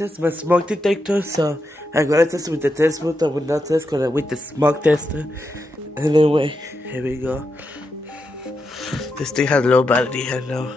test my smoke detector, so I'm gonna test it with the test booth. I will not test it with the smoke tester. Anyway, here we go. This thing has low battery here now.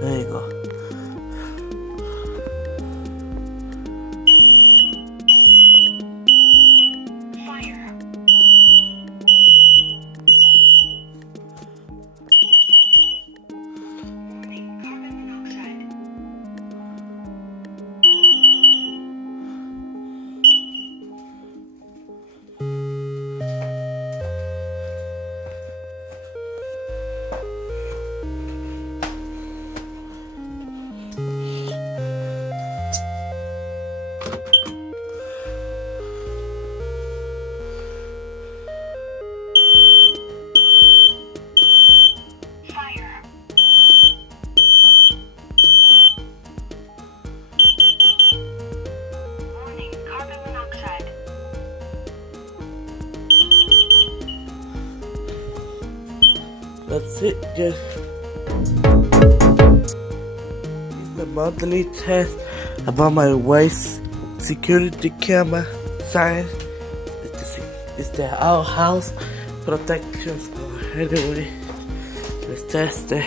There you go. Fire. Warning, carbon monoxide. That's it, guys. It's a monthly test about my wife's security camera sign. It's the house protection. So anyway, let's test it.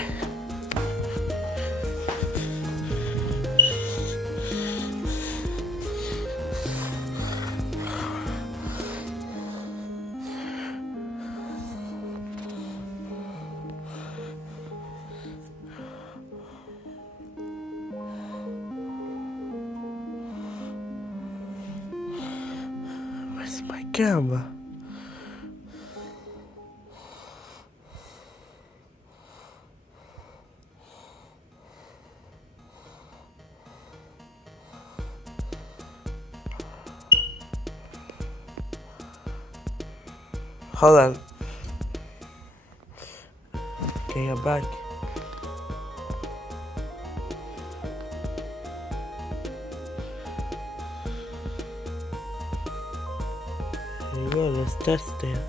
Where's my camera? Hold on. Okay, I'm back. Here you go, let's test it.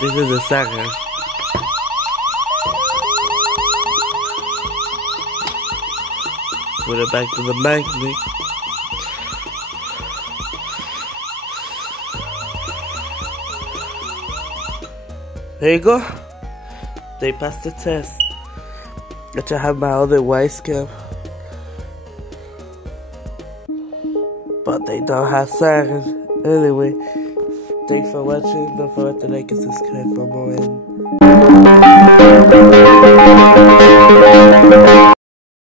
This is a siren. Put it back to the magnet. There you go. They passed the test. But I have my other wyze cam. But they don't have sirens. Anyway, thanks for watching. Don't forget to like and subscribe for more.